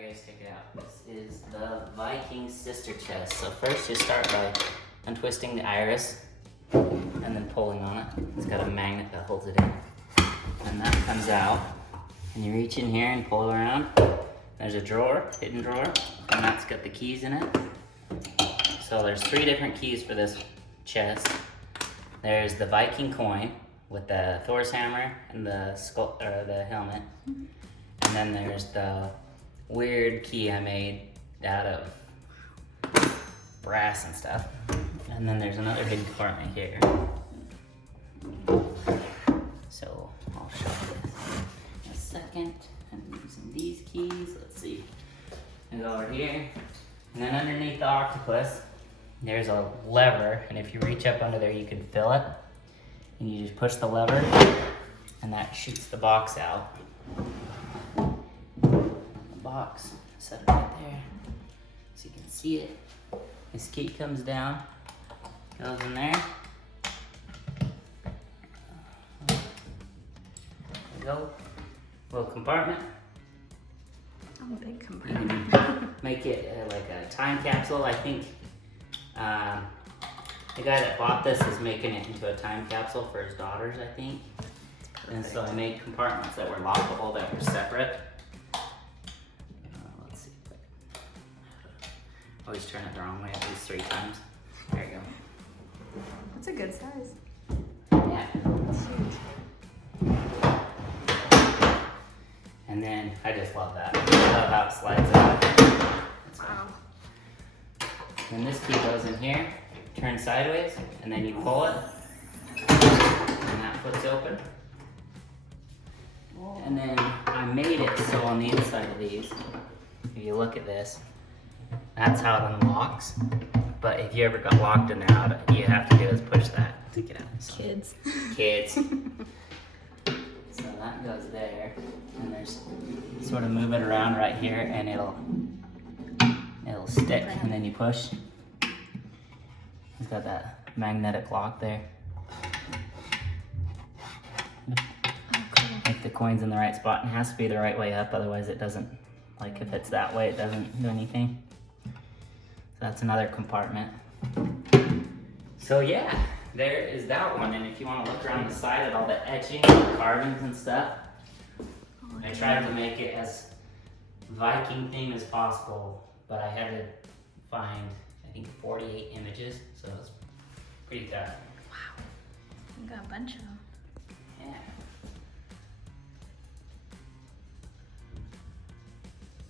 Alright guys, check it out. This is the Viking sister chest. So first you start by untwisting the iris and then pulling on it. It's got a magnet that holds it in. And that comes out. And you reach in here and pull it around. There's a drawer, hidden drawer, and that's got the keys in it. So there's 3 different keys for this chest. There's the Viking coin with the Thor's hammer and the skull or the helmet. And then there's the weird key I made out of brass and stuff. And then there's another hidden compartment here. So I'll show you this in a second. I'm using these keys. Let's see. I go over here. And then underneath the octopus, there's a lever. And if you reach up under there, you can fill it. And you just push the lever, and that shoots the box out. The box, set it right there, so you can see it. This key comes down, goes in there. There we go. Little compartment. Oh, big compartment. Make it like a time capsule. I think the guy that bought this is making it into a time capsule for his daughters, I think. And so I made compartments that were lockable, that were separate. Let's see. Always turn it the wrong way at least 3 times. There you go. That's a good size. Yeah. Sweet. And then I just love that. I love how it slides out. Wow. Then this key goes in here, turns sideways, and then you pull it, and that flips open. And then I made it so on the inside of these, if you look at this, that's how it unlocks. But if you ever got locked in there, all you have to do is push that to get out. So, Kids. Kids. So that goes there, and there's sort of move it around right here, and it'll stick, and then you push. It's got that magnetic lock there. If the coin's in the right spot, and it has to be the right way up, otherwise it doesn't, like if it's that way, it doesn't do anything. So that's another compartment. So yeah, there is that one, and if you want to look around the side at all the etching and carvings and stuff, I tried to make it as Viking theme as possible, but I had to find, I think, 48 images, so it was pretty tough. Wow. You got a bunch of them. Yeah.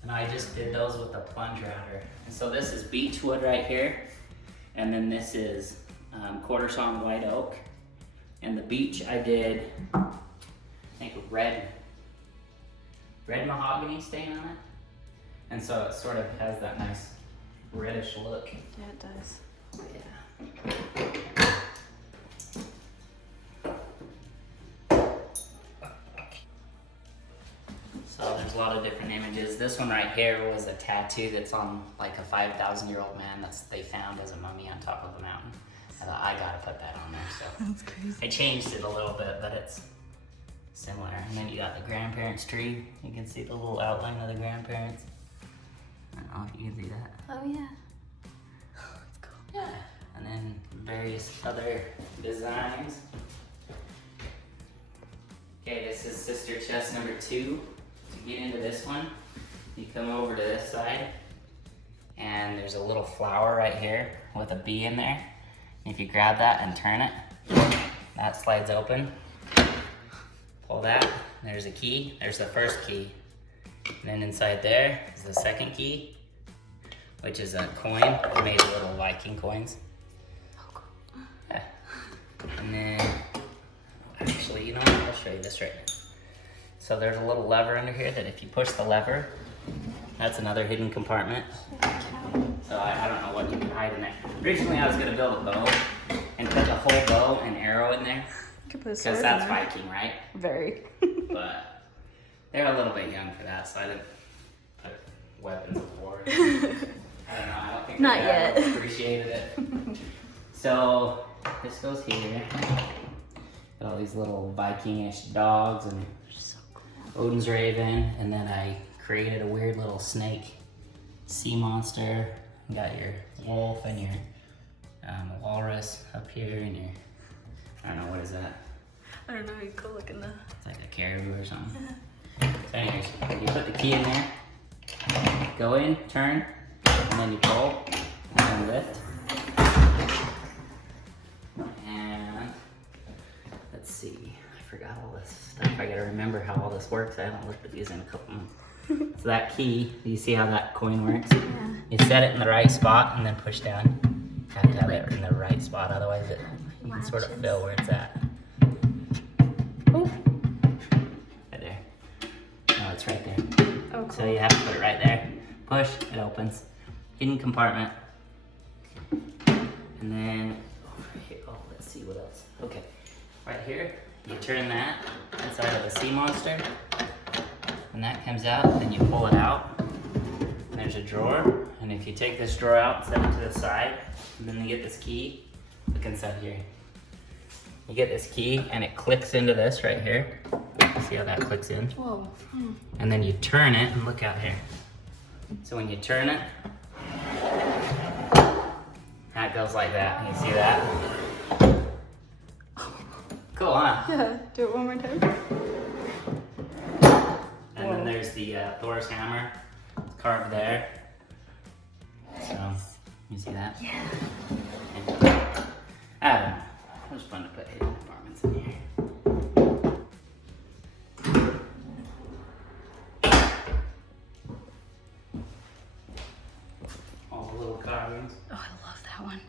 And I just did those with a plunge router. And so this is beech wood right here, and then this is quarter-sawn white oak. And the beech I did, I think, red mahogany stain on it. And so it sort of has that nice reddish look. Yeah, it does. Yeah. So there's a lot of different images. This one right here was a tattoo that's on like a 5,000-year-old man they found as a mummy on top of a mountain. I thought, I gotta put that on there, so. That's crazy. I changed it a little bit, but it's similar. And then you got the grandparents' tree. You can see the little outline of the grandparents. I don't know if you can see that. Oh yeah. That's cool. Yeah. And then various other designs. Okay, this is sister chest number 2. To get into this one, you come over to this side, and there's a little flower right here with a bee in there. If you grab that and turn it, that slides open. Pull that, there's a key. There's the first key. And then inside there is the second key, which is a coin. I made little Viking coins. Yeah. And then, actually, you know what? I'll show you this right now. So there's a little lever under here that if you push the lever, that's another hidden compartment. So I don't know what you can hide in there. Originally I was gonna build a bow and put the whole bow and arrow in there. Because that's Viking, right? Very. But they're a little bit young for that, so I didn't put weapons of war. I don't know, I don't think Not they yet. appreciated it. So this goes here. Got all these little Viking-ish dogs and So cool. Odin's raven, and then I created a weird little snake sea monster. You got your wolf and your walrus up here and your, I don't know, what is that? I don't know, you go look in the... It's like a caribou or something. So anyways, you put the key in there, go in, turn, and then you pull, and then lift. And let's see, I forgot all this stuff. I gotta remember how all this works. I haven't looked at these in a couple months. So that key, do you see how that coin works? Yeah. You set it in the right spot and then push down. You have to have it in the right spot, otherwise you can sort of Latches. feel where it's at. Oh. Right there. No, it's right there. Oh, cool. So you have to put it right there. Push, it opens. Hidden compartment. And then, over here, oh, let's see what else. Okay, right here, you turn that inside of the sea monster. When that comes out, then you pull it out. And there's a drawer. And if you take this drawer out, set it to the side, and then you get this key. Look inside here. You get this key, and it clicks into this right here. See how that clicks in? Whoa. Hmm. And then you turn it, and look out here. So when you turn it, that goes like that. You see that? Cool, huh? Yeah, do it one more time. And then there's the Thor's hammer. It's carved there. So, you see that? Yeah. I don't know. It was fun to put hidden compartments in here. All the little carvings. Oh, I love that one.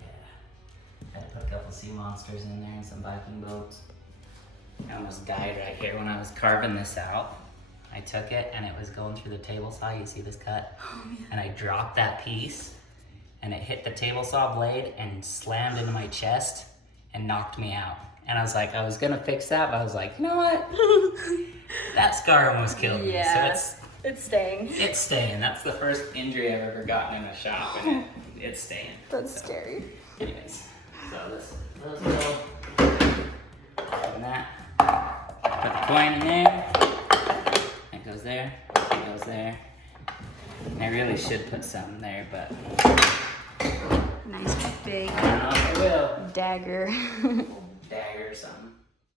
Yeah. I put a couple sea monsters in there and some Viking boats. I almost died right here when I was carving this out. I took it and it was going through the table saw. You see this cut? Oh, yeah. And I dropped that piece and it hit the table saw blade and slammed into my chest and knocked me out. And I was like, I was gonna fix that, but I was like, you know what? That scar almost killed me. Yeah. So It's staying. it's staying. That's the first injury I've ever gotten in a shop, and it's staying. That's So, scary. anyways, so let's go. And that. Put the coin in there. It goes there. It goes there. And I really should put something there, but Nice big I don't know if I will. dagger. Dagger or something.